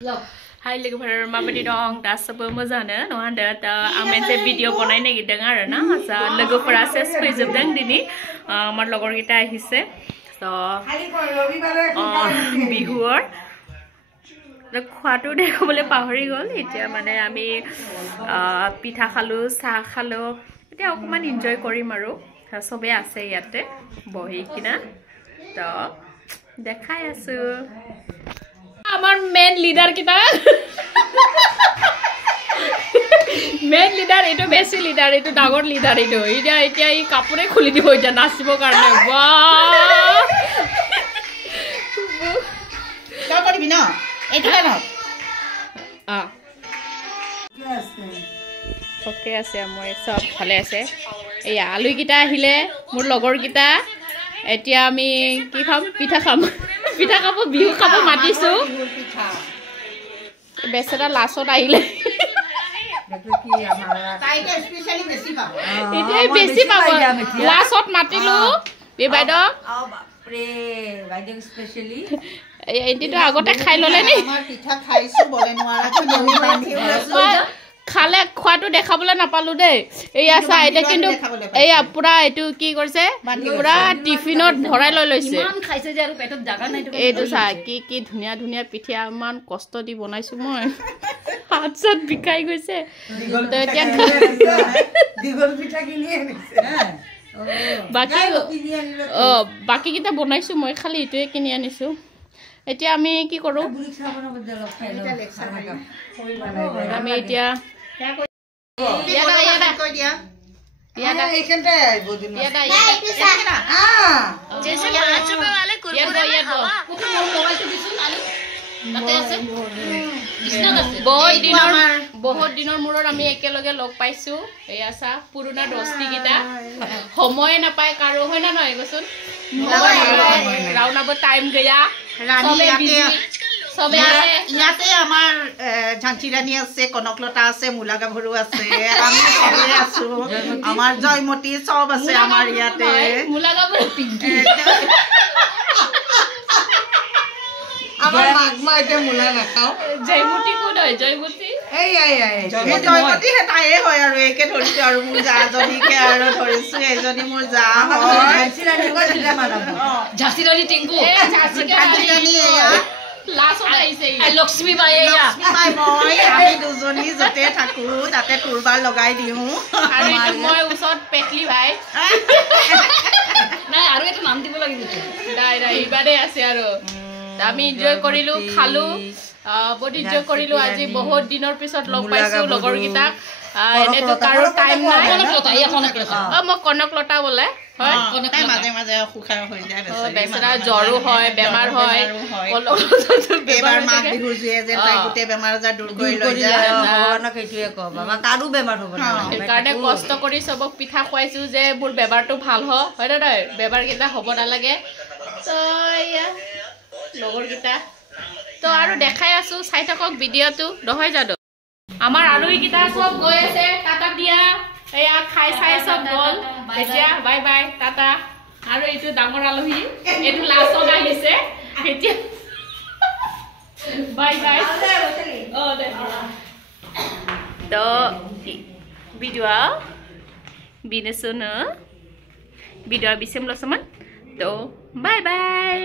Hai लोगोफोर माबायदि दं दासबो मोजाङानो नङा होनदो दा आं मोनसे भिडिअ बनायनो नागिरदों आरो ना लोगोफोरा सेस फैजोबदों दिनै আমার লগৰ গিটা আহিছে তো বিহুৰ খোৱাটো দেখাবলৈ পাহৰি গ'ল এতিয়া মানে আমি পিঠা খালো চাহ খালো এতিয়া অকমান এনজয় কৰিম আৰু সবে আছে ইয়াতে বহি কিনা তো দেখাই আছো আমার মেন লিডার কিটা মেন লিডার এটো বেশি লিডার এটো ডাগর লিডার এটো এটা এটা এই কাপড়ে খুলি দিব এটা নাচিবৰ কাৰণে বাহ কি কৰিবি না এটো না ওকে আছে মই সব ভালে আছে এই আলু কিটা আহিলে মোৰ লগৰ কিটা এতিয়া আমি কি খাম পিঠা খাম পিঠা খাব বিহু খাব মাতিছো বেচেৰা লাছত আহিলে কি আমাৰ তাইকে স্পেশালি বেছি পাব এতিয়া বেছি পাব লাছত মাতিলো এই বাইদেউ বাপৰে বাইদেউ স্পেশালি এইটো আগতে খাই ললে নি আমাৰ পিঠা খাইছো বলে নোৱাৰা তুমি বান্ধি ওলাছো খালে খোৱাটো দেখাবলৈ নাপালো দেই এয়া চা এটা কিন্তু এয়া পুৰা এটো কি কৰিছে পুৰা টিফিনত ভৰাই লৈ লৈছে ইমান খাইছে যে আৰু পেটত জাগা নাই এইটো চা কি কি ধুনিয়া ধুনিয়া পিঠা ইমান কষ্ট দি বনাইছো মই হাত সাত বিকাই গৈছে তো এতিয়া দিগল পিঠা কিনি আনিছে বাকি কিটা বনাইছো মই খালি ইটোৱে কিনি আনিছো এতিয়া আমি কি কৰো আমি এতিয়া यादा এইখানটা আইব দিন यादा जैसे 5 रुपए वाले कुरकुरे में हवा मोबाइल तो दिसुन आलू তাতে আছে কৃষ্ণ আছে বহুত দিনৰ মূৰত আমি একেলগে লগ পাইছো এই আছা পুৰণা দস্তি গিটা সময় নাপায় কাৰো হয় না নহয় গছুন ৰাউনাব টাইম গয়া ৰাণী সবে আছে ইয়াতে আমাৰ ঝাঞ্চি ৰাণী আছে কনকলতা আছে মুলা গাভৰু আছে আমি সবে আছো আমাৰ জয়মতী সব আছে আমাৰ ইয়াতে মুলা গাভৰু পিংকি আমাৰ মাগমা এটা মুলা নাখাও জয়মতী কোন হয় জয়মতী এই জয়মতী হেতায়ে হয় আৰু একে ধৰিছো আৰু মোৰ যা জনীকে আৰু ধৰিছো এজনী মোৰ যা হয় ঝাঞ্চি ৰাণী গৈ দিলা মানব ঝাঞ্চি ৰাণী টিংকু ঝাঞ্চি ৰাণী লাষ্ট আইছে लक्ष्मी बाई লক্ষ্মী বাই মই আমি দুজনী যতে থাকো তাতে কুৰবাৰ লগাই দিও আৰু এইটো মই ওচৰত পেটলি ভাই নাই আৰু এটা নাম দিব লাগিব নাই নাই ইবাৰে আছে আৰু আমি এনজয় কৰিলো খালো বহুত এনজয় কৰিলো আজি বহুত দিনৰ পিছত লগ পাইছো লগৰ গিটাক এনেটো কাৰো টাইম নাই কনকলতা এই কনকলতা মই কনকলতা বলে হয় কনকলতা মাজে মাজে খুখাৰ হৈ যায় বেচৰা জ্বৰো হয় বেমাৰ হয় এবাৰ মাঘ বিহু যে তাই গোটে বেমাৰ আজাৰ দূৰ কৰি লৈ যায় ভগৱানক এইটোৱে কওঁ বাবা কাৰো বেমাৰ হ'ব না সেইকাৰণে কষ্ট কৰি সবক পিঠা খুৱাইছো যে মোৰ বেমাৰটো ভাল হয় না নহয় বেমাৰ কেইটা হ'ব নালাগে তো লগৰ গিটা তো আৰু দেখাই আছো চাই থাকক ভিডিঅ'টো নহয় জানো আমাৰ আলহী গিটা সব গৈ আছে টাটা দিয়া এয়া খাই চাই সব গ'ল এতিয়া বাই বাই টাটা আৰু এইটো ডাঙৰ আলহী এইটো লাষ্টত আহিছে এতিয়া বাই বাই তো ভিডিঅ' বিনসুন ভিডিঅ' বিসেম লসমান তো বাই বাই